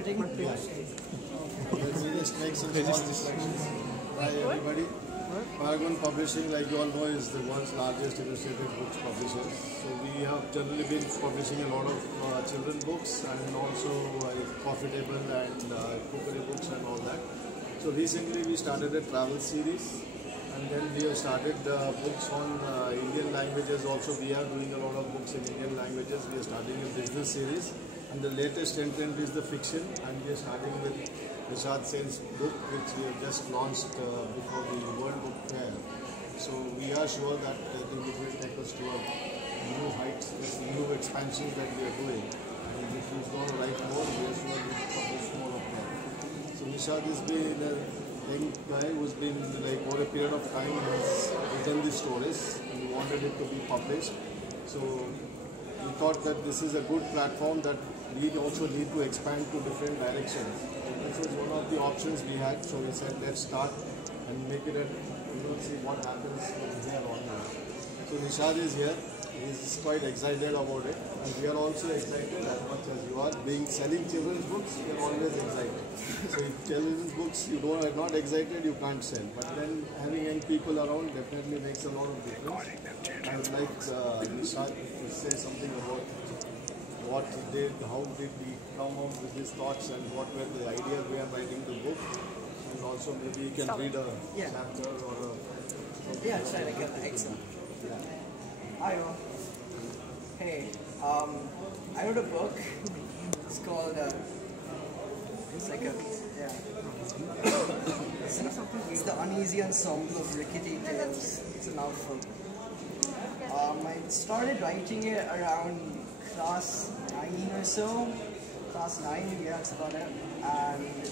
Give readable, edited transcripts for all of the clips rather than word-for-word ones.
Yeah. Let's just make some small introductions. Hi everybody. Paragon Publishing, like you all know, is the world's largest illustrated books publisher. So we have generally been publishing a lot of children books and also coffee table and cookery books and all that. So recently we started a travel series, and then we have started books on Indian languages also. We are doing a lot of books in Indian languages. We are starting a business series, and the latest entrant is the fiction, and we are starting with Nishat book, which we have just launched before the World Book Fair. So we are sure that it will take us to a new heights, this new expansion that we are doing. And if he's going to write more, we are sure we will publish more of that. So Nishat has been a young guy who's been, like, over a period of time, has written these stories and we wanted it to be published. So we thought that this is a good platform that we also need to expand to different directions. This was one of the options we had, so we said let's start and make it see what happens from here onwards. So Nishat is here. He's quite excited about it, and we are also excited as much as you are. Selling children's books, we are always excited. So if children's books are not excited, you can't sell. But then having young people around definitely makes a lot of difference. I would like Nishat to say something about what he did, how did he come up with his thoughts, and what were the ideas behind writing the book. And also maybe you can read a chapter or a... Yeah, try to get the excellent. Yeah. Hi all. Hey, I wrote a book. It's called, it's like a, it's the Uneasy Ensemble of Rickety Tales. It's a mouthful. I started writing it around class 9 or so. Class 9, yeah, that's about it. And,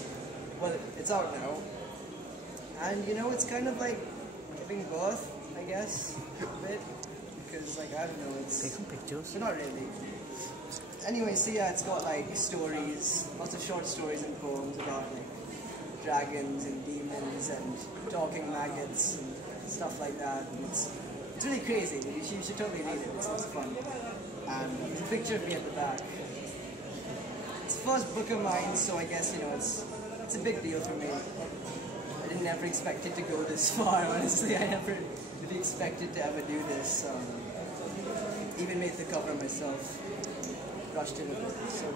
well, it's out now. And, you know, it's kind of like giving birth, I guess, a bit. Because, like, I don't know, it's... Take some pictures. But not really. Anyway, so yeah, it's got, like, stories, lots of short stories and poems about, like, dragons and demons and talking maggots and stuff like that. And it's really crazy. You should totally read it. It's lots of fun. And there's a picture of me at the back. It's the first book of mine, so I guess, you know, it's a big deal for me. I didn't ever expect it to go this far, honestly. I never really expected to ever do this. Even made the cover myself. Rushed it a bit. So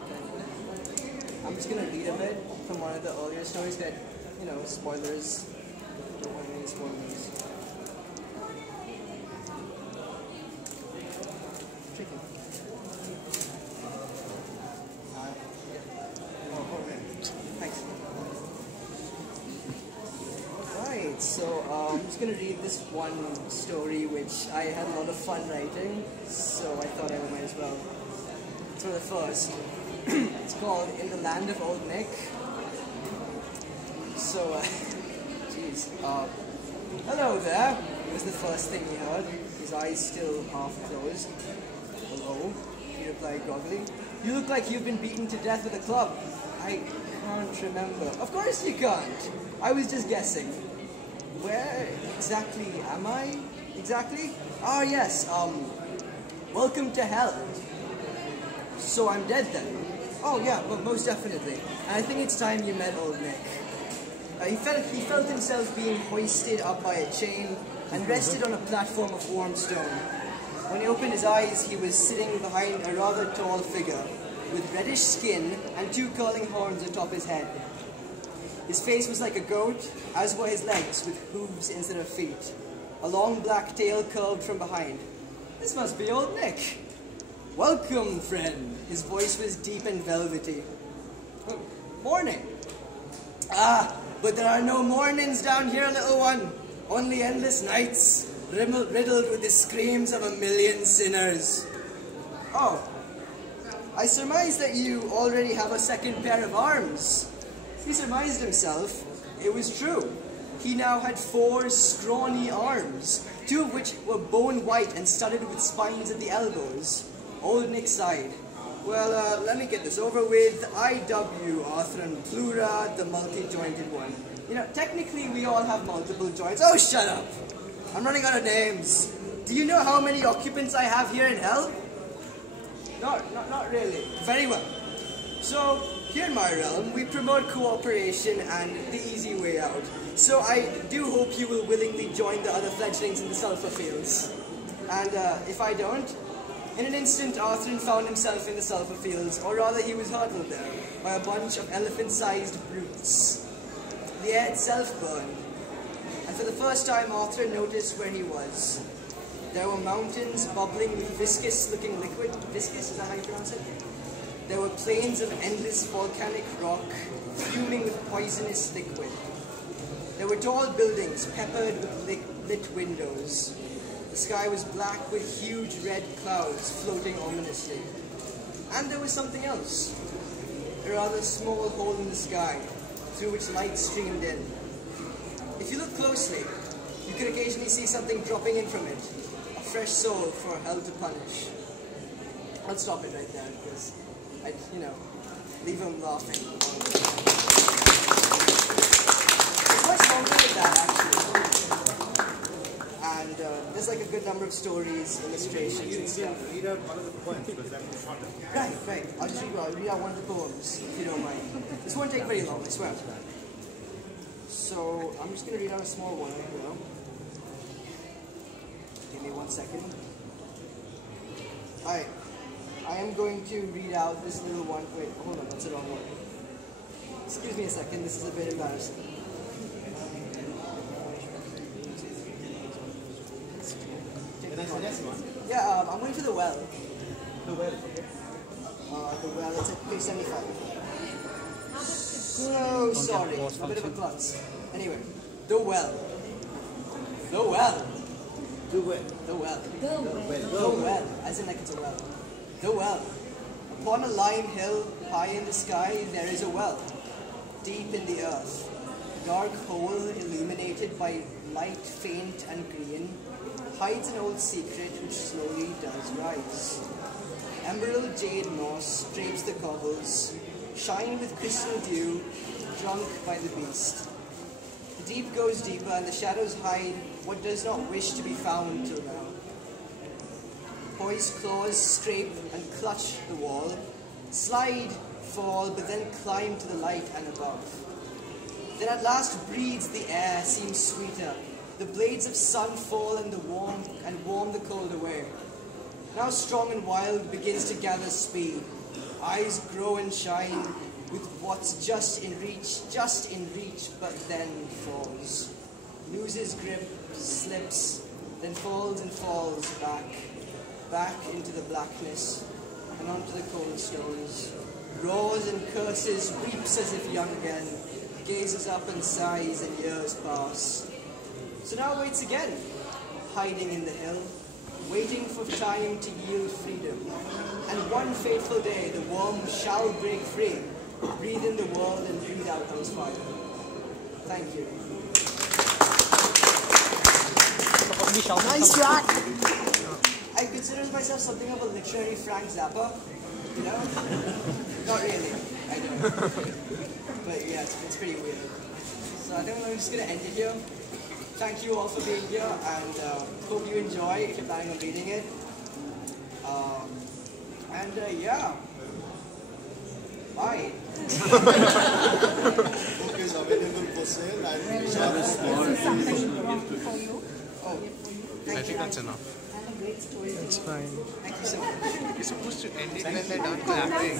I'm just gonna read a bit from one of the earlier stories that, you know, spoilers. Don't want any spoilers. Tricky. Thanks. Alright, so I'm just going to read this one story which I had a lot of fun writing, so I thought I might as well. So the first, it's called In the Land of Old Nick. So, geez, hello there, was the first thing he heard, his eyes still half closed. Hello, he replied groggily. You look like you've been beaten to death with a club. I can't remember. Of course you can't. I was just guessing. Where exactly am I? Exactly? Ah, yes, welcome to hell. So I'm dead then? Oh yeah, well, most definitely. And I think it's time you met old Nick. He felt himself being hoisted up by a chain and rested on a platform of warm stone. When he opened his eyes, he was sitting behind a rather tall figure with reddish skin and 2 curling horns atop his head. His face was like a goat, as were his legs with hooves instead of feet. A long black tail curled from behind. This must be old Nick. Welcome, friend. His voice was deep and velvety. Morning. Ah, but there are no mornings down here, little one. Only endless nights, riddled with the screams of 1,000,000 sinners. Oh, I surmise that you already have a second pair of arms. He surmised himself. It was true. He now had 4 scrawny arms, 2 of which were bone white and studded with spines at the elbows. Old Nick sighed. Well, let me get this over with. I dub you Arthur Plura, the multi-jointed one. You know, technically we all have multiple joints. Oh, shut up! I'm running out of names. Do you know how many occupants I have here in hell? Not really. Very well. So, Here in my realm, we promote cooperation and the easy way out. So I do hope you will willingly join the other fledglings in the sulfur fields. And if I don't, in an instant Arthur found himself in the sulfur fields, or rather he was huddled there by a bunch of elephant-sized brutes. The air itself burned, and for the first time Arthur noticed where he was. There were mountains bubbling with viscous-looking liquid. Viscous, is that how you pronounce it? There were plains of endless volcanic rock, fuming with poisonous liquid. There were tall buildings peppered with lit windows. The sky was black with huge red clouds floating ominously. And there was something else. A rather small hole in the sky, through which light streamed in. If you look closely, you could occasionally see something dropping in from it. A fresh soul for hell to punish. I'll stop it right there, because I'd, leave them laughing. It's much longer than that, actually. And there's like a good number of stories, illustrations, and stuff. Read out one of the poems, because that was shorter. Right. I'll read out one of the poems, if you don't mind. This won't take very long, I swear. So, I'm just going to read out a small one right now. Give me 1 second. Alright. I am going to read out this little one. Wait, hold on, that's the wrong one. Excuse me a second, this is a bit embarrassing. Yeah, I'm going to the well. The well, okay. The well, it's at page 75. So sorry, a bit of a klutz. Anyway, the well. The well. The well. The well. The well, as in like it's a well. The well. Upon a lime hill, high in the sky, there is a well. Deep in the earth. Dark hole illuminated by light faint and green, hides an old secret which slowly does rise. Emerald jade moss drapes the cobbles, shine with crystal dew, drunk by the beast. The deep goes deeper and the shadows hide what does not wish to be found till now. Poised claws scrape and clutch the wall, slide, fall, but then climb to the light and above. Then at last breathes the air, seems sweeter. The blades of sun fall in the warm the cold away. Now strong and wild begins to gather speed. Eyes grow and shine with what's just in reach, but then falls. Loses grip, slips, then falls and falls back into the blackness and onto the cold stones. Roars and curses, weeps as if young again, gazes up and sighs, and years pass. So now waits again, hiding in the hill, waiting for time to yield freedom. And one fateful day the worm shall break free, breathe in the world and breathe out those fire. Thank you. Nice track! I consider myself something of a literary Frank Zappa, you know? Not really, I don't. But yeah, it's pretty weird. So I think I'm just going to end it here. Thank you all for being here, and hope you enjoy if you're planning on reading it. Yeah. Bye. Book is available for sale and Nishat is Something for you. Oh, I think that's enough. And a great story. It's fine. thank you so much. You're supposed to end it when they're done clapping.